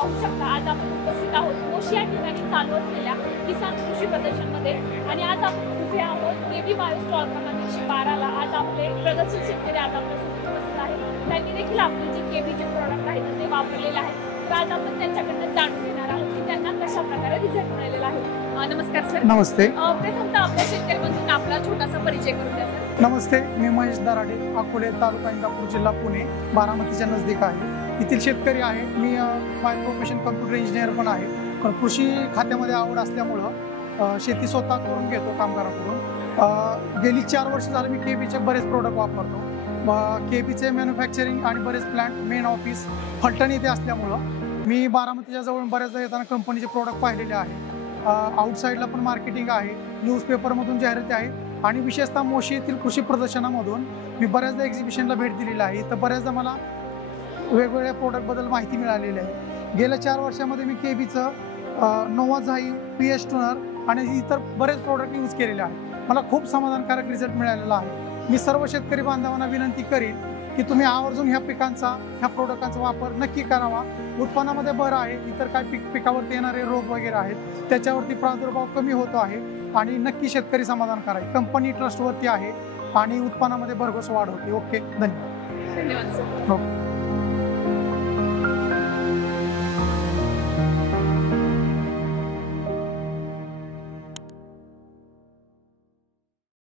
पाहू शकता आज आपण उपस्थित आहोत मोशी या ठिकाणी चालू असलेल्या किसान कृषी प्रदर्शनमध्ये आणि आज आपण उभे आहोत केबी बायो स्टॉल क्रमांक 112ला। आज आपले प्रगतशील शेतकरी आज आपल्यासोबत उपस्थित आहेत। त्यांनी देखील आपले जे केबीचे प्रोडक्ट आहेत ते वापरलेले आहेत। तर आज आपण त्यांच्याकडून जाणून घेणार आहोत की त्यांना कशा प्रकारे रिझल्ट मिळालेला आहे। नमस्कार सर। नमस्ते। प्रथमतः आपल्या शेतकरी बंधूंना आपला छोटासा परिचय करून द्या सर। नमस्ते, मी महेश दराडे, अकोले तालुका इंदापूर जिल्हा पुणे, बारामतीच्या नजदीक आहे। येथील शेतकरी आहे। मी बाय प्रोफेशन कम्प्युटर इंजिनियर पण आहे, पण कृषी खात्यामध्ये आवड असल्यामुळं शेती स्वतः करून घेतो कामगाराकडून। गेली 4 वर्ष झाले मी केबीचे बरेच प्रोडक्ट वापरतो। केबीचे मॅन्युफॅक्चरिंग आणि बरेच प्लांट मेन ऑफिस फलटण येथे असल्यामुळं मी बारामतीच्या जवळ बऱ्याचदा येताना कंपनीचे प्रोडक्ट पाहिलेले आहे। आउटसाईडला पण मार्केटिंग आहे, न्यूजपेपरमधून जाहिराती आहे आणि विशेषतः मोशी येथील कृषी प्रदर्शनामधून मी बऱ्याचदा एक्झिबिशनला भेट दिलेली आहे। तर बऱ्याचदा मला वेगवेगळ्या प्रोडक्टबद्दल माहिती मिळालेली आहे। गेल्या 4 वर्षामध्ये मी केबीचं नोवाझाई, पीएच टूनर आणि इतर बरेच प्रोडक्ट यूज केलेले आहेत। मला खूप समाधानकारक रिझल्ट मिळालेला आहे। मी सर्व शेतकरी बांधवांना विनंती करीन की तुम्ही आवर्जून ह्या प्रोडक्टांचा वापर नक्की करावा। उत्पन्नामध्ये भर आहे, इतर काय पिकावरती येणारे रोग वगैरे आहेत त्याच्यावरती प्रादुर्भाव कमी होतो आहे आणि नक्की शेतकरी समाधानकार आहे। कंपनी ट्रस्टवरती आहे आणि उत्पन्नामध्ये भरघोस वाढ होते। ओके, धन्यवाद। धन्यवाद सर। हो।